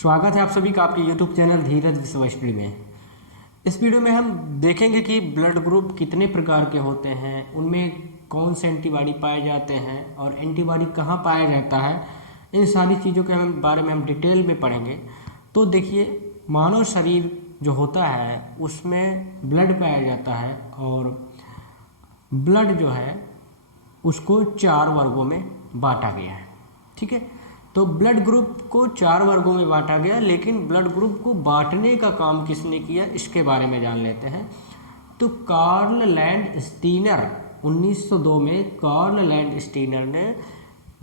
स्वागत है आप सभी का आपके YouTube चैनल धीरज विश्व स्टडी में। इस वीडियो में हम देखेंगे कि ब्लड ग्रुप कितने प्रकार के होते हैं, उनमें कौन से एंटीबॉडी पाए जाते हैं और एंटीबॉडी कहाँ पाया जाता है। इन सारी चीज़ों के बारे में हम डिटेल में पढ़ेंगे। तो देखिए, मानव शरीर जो होता है उसमें ब्लड पाया जाता है और ब्लड जो है उसको 4 वर्गों में बांटा गया है। ठीक है, तो ब्लड ग्रुप को 4 वर्गों में बांटा गया, लेकिन ब्लड ग्रुप को बांटने का काम किसने किया इसके बारे में जान लेते हैं। तो कार्ल लैंडस्टीनर 1902 में कार्ल लैंडस्टीनर ने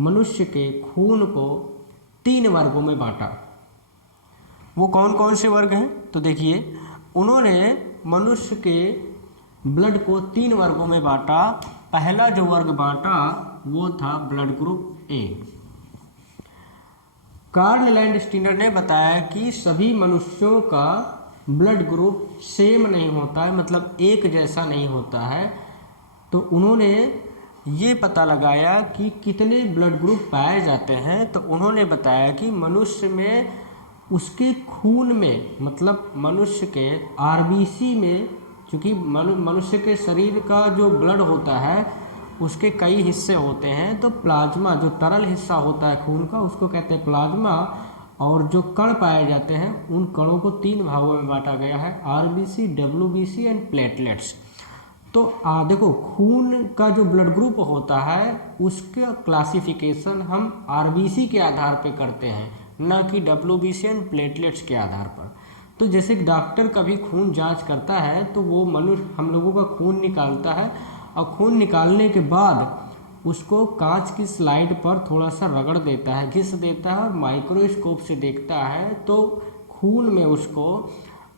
मनुष्य के खून को 3 वर्गों में बांटा। वो कौन कौन से वर्ग हैं? तो देखिए, उन्होंने मनुष्य के ब्लड को 3 वर्गों में बांटा। पहला जो वर्ग बांटा वो था blood group A. Karl Landsteiner ने बताया कि सभी मनुष्यों का ब्लड ग्रुप सेम नहीं होता है, मतलब एक जैसा नहीं होता है। तो उन्होंने ये पता लगाया कि कितने ब्लड ग्रुप पाए जाते हैं। तो उन्होंने बताया कि मनुष्य में उसके खून में, मतलब मनुष्य के आरबीसी में, चूँकि मनुष्य के शरीर का जो ब्लड होता है उसके कई हिस्से होते हैं। तो प्लाज्मा जो तरल हिस्सा होता है खून का उसको कहते हैं प्लाज्मा, और जो कण पाए जाते हैं उन कणों को 3 भागों में बांटा गया है, आरबीसी, डब्ल्यूबीसी एंड प्लेटलेट्स। तो देखो, खून का जो ब्लड ग्रुप होता है उसका क्लासिफिकेशन हम आरबीसी के आधार पर करते हैं, न कि डब्ल्यूबीसी एंड प्लेटलेट्स के आधार पर। तो जैसे डॉक्टर कभी खून जांच करता है तो वो मनुष्य हम लोगों का खून निकालता है और खून निकालने के बाद उसको कांच की स्लाइड पर थोड़ा सा रगड़ देता है, घिस देता है और माइक्रोस्कोप से देखता है तो खून में उसको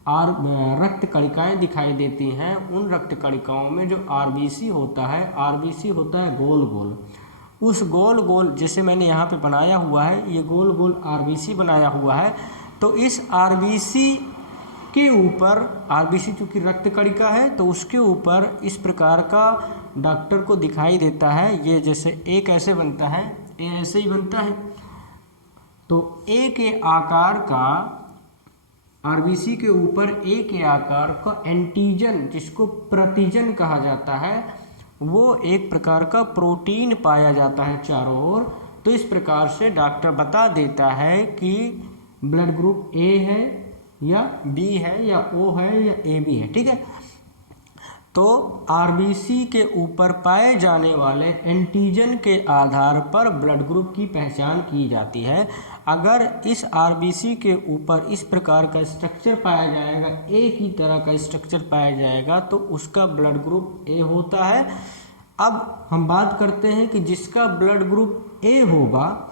रक्त कणिकाएं दिखाई देती हैं। उन रक्त कणिकाओं में जो आरबीसी होता है, आरबीसी होता है गोल गोल। उस गोल गोल, जैसे मैंने यहाँ पे बनाया हुआ है, ये गोल गोल आरबीसी बनाया हुआ है। तो इस आरबीसी के ऊपर, आरबीसी चूँकि रक्त कणिका है तो उसके ऊपर इस प्रकार का डॉक्टर को दिखाई देता है। ये जैसे ए कैसे बनता है, ए ऐसे ही बनता है। तो ए के आकार का, आरबीसी के ऊपर ए के आकार का एंटीजन, जिसको प्रतिजन कहा जाता है, वो एक प्रकार का प्रोटीन पाया जाता है चारों ओर। तो इस प्रकार से डॉक्टर बता देता है कि ब्लड ग्रुप ए है या बी है या ओ है या ए बी है। ठीक है, तो आरबीसी के ऊपर पाए जाने वाले एंटीजन के आधार पर ब्लड ग्रुप की पहचान की जाती है। अगर इस आरबीसी के ऊपर इस प्रकार का स्ट्रक्चर पाया जाएगा, ए की तरह का स्ट्रक्चर पाया जाएगा, तो उसका ब्लड ग्रुप ए होता है। अब हम बात करते हैं कि जिसका ब्लड ग्रुप ए होगा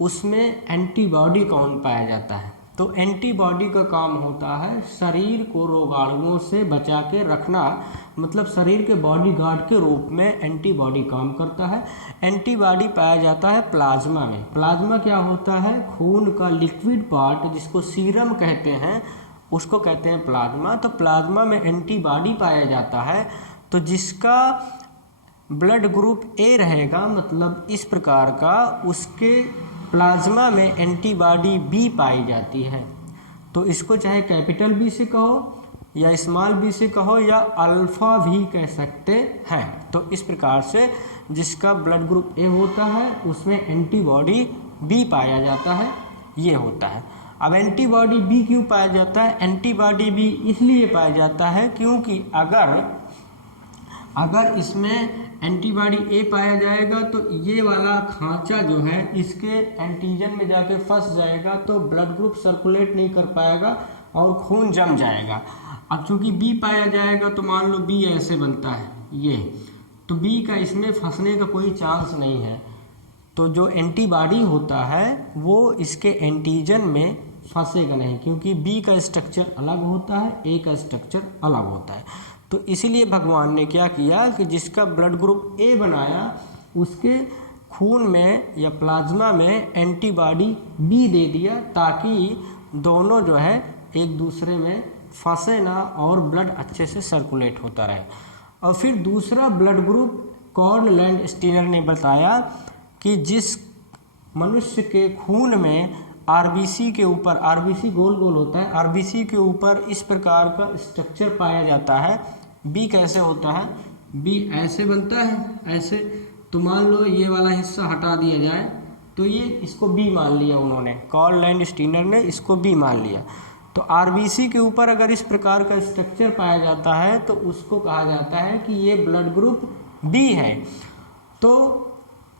उसमें एंटीबॉडी कौन पाया जाता है। तो एंटीबॉडी का काम होता है शरीर को रोगाणुओं से बचा के रखना, मतलब शरीर के बॉडी गार्ड के रूप में एंटीबॉडी काम करता है। एंटीबॉडी पाया जाता है प्लाज्मा में। प्लाज्मा क्या होता है? खून का लिक्विड पार्ट, जिसको सीरम कहते हैं, उसको कहते हैं प्लाज्मा। तो प्लाज्मा में एंटीबॉडी पाया जाता है। तो जिसका ब्लड ग्रुप ए रहेगा, मतलब इस प्रकार का, उसके प्लाज्मा में एंटीबॉडी बी पाई जाती है। तो इसको चाहे कैपिटल बी से कहो या स्मॉल बी से कहो या अल्फा भी कह सकते हैं। तो इस प्रकार से जिसका ब्लड ग्रुप ए होता है उसमें एंटीबॉडी बी पाया जाता है, ये होता है। अब एंटीबॉडी बी क्यों पाया जाता है? एंटीबॉडी बी इसलिए पाया जाता है क्योंकि अगर इसमें एंटीबॉडी ए पाया जाएगा तो ये वाला खांचा जो है इसके एंटीजन में जाके फंस जाएगा, तो ब्लड ग्रुप सर्कुलेट नहीं कर पाएगा और खून जम जाएगा। अब चूंकि बी पाया जाएगा तो मान लो बी ऐसे बनता है ये, तो बी का इसमें फंसने का कोई चांस नहीं है। तो जो एंटीबॉडी होता है वो इसके एंटीजन में फंसेगा नहीं, क्योंकि बी का स्ट्रक्चर अलग होता है, ए का स्ट्रक्चर अलग होता है। तो इसीलिए भगवान ने क्या किया कि जिसका ब्लड ग्रुप ए बनाया उसके खून में या प्लाज्मा में एंटीबॉडी बी दे दिया, ताकि दोनों जो है एक दूसरे में फंसे ना और ब्लड अच्छे से सर्कुलेट होता रहे। और फिर दूसरा ब्लड ग्रुप कार्ल लैंडस्टीनर ने बताया कि जिस मनुष्य के खून में आरबीसी के ऊपर, आरबीसी गोल गोल होता है, आरबीसी के ऊपर इस प्रकार का स्ट्रक्चर पाया जाता है। बी कैसे होता है, बी ऐसे बनता है, ऐसे। तो मान लो ये वाला हिस्सा हटा दिया जाए तो ये इसको बी मान लिया उन्होंने, कार्ल लैंड स्टीनर ने इसको बी मान लिया। तो आरबीसी के ऊपर अगर इस प्रकार का स्ट्रक्चर पाया जाता है तो उसको कहा जाता है कि ये ब्लड ग्रुप बी है। तो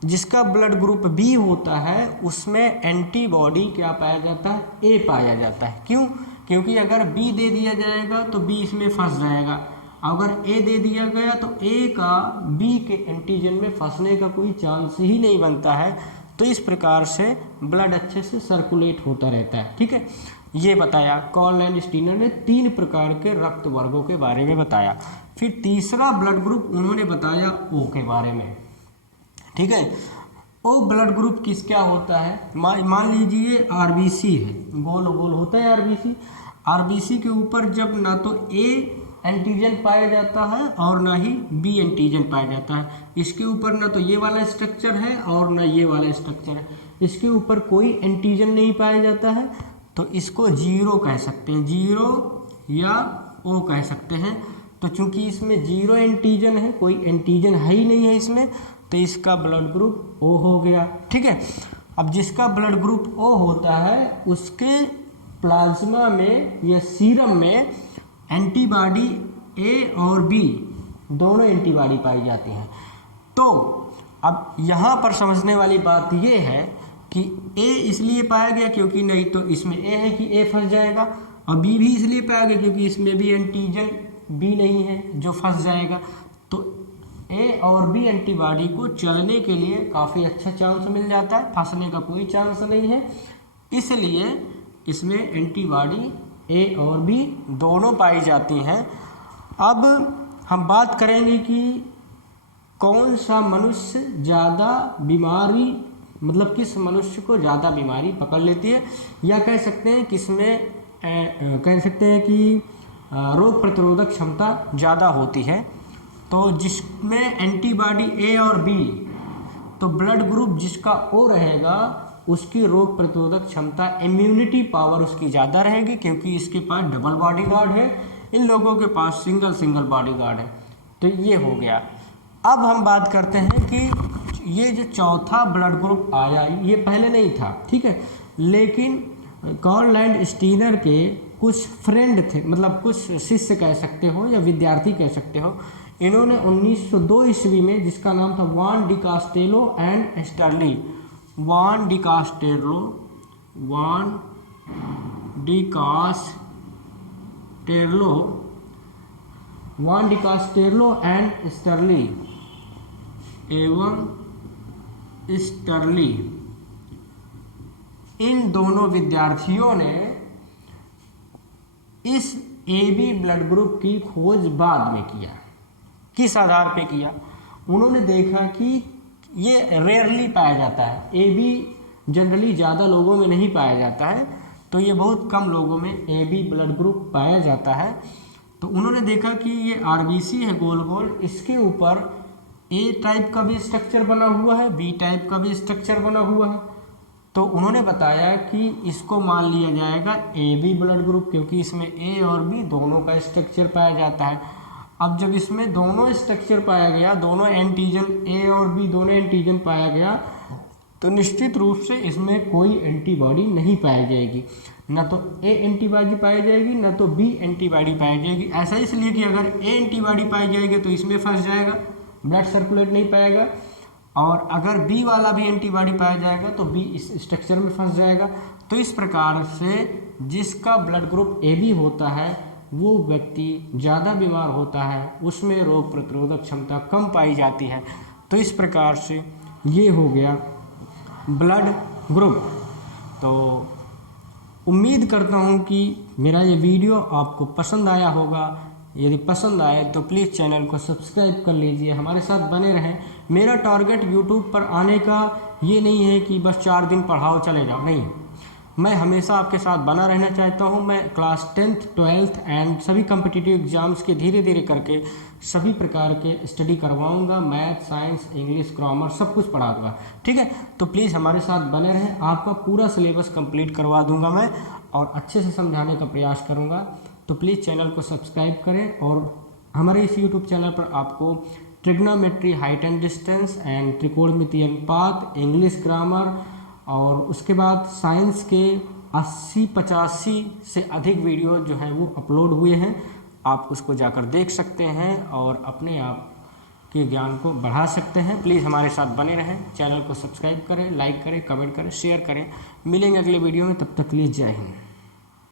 जिसका ब्लड ग्रुप बी होता है उसमें एंटीबॉडी क्या पाया जाता है, ए पाया जाता है। क्यों? क्योंकि अगर बी दे दिया जाएगा तो बी इसमें फंस जाएगा, अगर ए दे दिया गया तो ए का बी के एंटीजन में फंसने का कोई चांस ही नहीं बनता है। तो इस प्रकार से ब्लड अच्छे से सर्कुलेट होता रहता है। ठीक है, ये बताया कार्ल लैंड स्टीनर ने 3 प्रकार के रक्त वर्गों के बारे में बताया। फिर तीसरा ब्लड ग्रुप उन्होंने बताया ओ के बारे में। ठीक है, ओ ब्लड ग्रुप किस क्या होता है, मान लीजिए आरबीसी है, गोल गोल होता है आरबीसी। आरबीसी के ऊपर जब ना तो ए एंटीजन पाया जाता है और ना ही बी एंटीजन पाया जाता है, इसके ऊपर ना तो ये वाला स्ट्रक्चर है और ना ये वाला स्ट्रक्चर है, इसके ऊपर कोई एंटीजन नहीं पाया जाता है, तो इसको जीरो कह सकते हैं, जीरो या ओ कह सकते हैं। तो चूंकि इसमें जीरो एंटीजन है, कोई एंटीजन है ही नहीं है इसमें, तो इसका ब्लड ग्रुप ओ हो गया। ठीक है, अब जिसका ब्लड ग्रुप ओ होता है उसके प्लाज्मा में या सीरम में एंटीबॉडी ए और बी दोनों एंटीबॉडी पाई जाती हैं। तो अब यहाँ पर समझने वाली बात ये है कि ए इसलिए पाया गया क्योंकि नहीं तो इसमें ए है कि ए फंस जाएगा, और बी भी इसलिए पाया गया क्योंकि इसमें भी एंटीजन बी नहीं है जो फंस जाएगा। तो ए और बी एंटीबॉडी को चलने के लिए काफ़ी अच्छा चांस मिल जाता है, फंसने का कोई चांस नहीं है, इसलिए इसमें एंटीबॉडी ए और बी दोनों पाई जाती हैं। अब हम बात करेंगे कि कौन सा मनुष्य ज़्यादा बीमारी, मतलब किस मनुष्य को ज़्यादा बीमारी पकड़ लेती है, या कह सकते हैं किसमें कह सकते हैं कि रोग प्रतिरोधक क्षमता ज़्यादा होती है। तो जिसमें एंटीबॉडी ए और बी, तो ब्लड ग्रुप जिसका ओ रहेगा उसकी रोग प्रतिरोधक क्षमता, इम्यूनिटी पावर उसकी ज़्यादा रहेगी, क्योंकि इसके पास डबल बॉडी गार्ड है, इन लोगों के पास सिंगल बॉडी गार्ड है। तो ये हो गया। अब हम बात करते हैं कि ये जो चौथा ब्लड ग्रुप आया ये पहले नहीं था, ठीक है, लेकिन कार्ल लैंड स्टीनर के कुछ फ्रेंड थे, मतलब कुछ शिष्य कह सकते हो या विद्यार्थी कह सकते हो, इन्होंने 1902 ईस्वी में, जिसका नाम था Van De Castello and Sterley, Van De Castello and Sterley एवं स्टर्ली, इन दोनों विद्यार्थियों ने इस AB ब्लड ग्रुप की खोज बाद में किया। किस आधार पे किया? उन्होंने देखा कि ये रेयरली पाया जाता है, AB जनरली ज़्यादा लोगों में नहीं पाया जाता है, तो ये बहुत कम लोगों में AB ब्लड ग्रुप पाया जाता है। तो उन्होंने देखा कि ये RBC है गोल गोल, इसके ऊपर A टाइप का भी स्ट्रक्चर बना हुआ है, B टाइप का भी स्ट्रक्चर बना हुआ है। तो उन्होंने बताया कि इसको मान लिया जाएगा AB ब्लड ग्रुप, क्योंकि इसमें A और B दोनों का स्ट्रक्चर पाया जाता है। अब जब इसमें दोनों स्ट्रक्चर पाया गया, दोनों एंटीजन A और B दोनों एंटीजन पाया गया, तो निश्चित रूप से इसमें कोई एंटीबॉडी नहीं पाई जाएगी, ना तो A एंटीबॉडी पाई जाएगी ना तो B एंटीबॉडी पाई जाएगी। ऐसा इसलिए कि अगर A एंटीबॉडी पाई जाएगी तो इसमें फंस जाएगा, ब्लड सर्कुलेट नहीं पाएगा, और अगर B वाला भी एंटीबॉडी पाया जाएगा तो B इस स्ट्रक्चर में फंस जाएगा। तो इस प्रकार से जिसका ब्लड ग्रुप AB होता है वो व्यक्ति ज़्यादा बीमार होता है, उसमें रोग प्रतिरोधक क्षमता कम पाई जाती है। तो इस प्रकार से ये हो गया ब्लड ग्रुप। तो उम्मीद करता हूँ कि मेरा ये वीडियो आपको पसंद आया होगा। यदि पसंद आए तो प्लीज़ चैनल को सब्सक्राइब कर लीजिए, हमारे साथ बने रहें। मेरा टारगेट यूट्यूब पर आने का ये नहीं है कि बस 4 दिन पढ़ाओ चले जाओ, नहीं, मैं हमेशा आपके साथ बना रहना चाहता हूं। मैं क्लास 10th 12th एंड सभी कॉम्पिटिटिव एग्जाम्स के धीरे धीरे करके सभी प्रकार के स्टडी करवाऊंगा। मैथ, साइंस, इंग्लिश, ग्रामर सब कुछ पढ़ा दूंगा, ठीक है। तो प्लीज़ हमारे साथ बने रहें, आपका पूरा सिलेबस कंप्लीट करवा दूंगा मैं और अच्छे से समझाने का प्रयास करूंगा। तो प्लीज़ चैनल को सब्सक्राइब करें और हमारे इस यूट्यूब चैनल पर आपको trigonometry, height and distance and त्रिकोणमितीय अनुपात, इंग्लिश ग्रामर और उसके बाद साइंस के 80-85 से अधिक वीडियो जो हैं वो अपलोड हुए हैं। आप उसको जाकर देख सकते हैं और अपने आप के ज्ञान को बढ़ा सकते हैं। प्लीज़ हमारे साथ बने रहें, चैनल को सब्सक्राइब करें, लाइक करें, कमेंट करें, शेयर करें। मिलेंगे अगले वीडियो में, तब तक के लिए जय हिंद।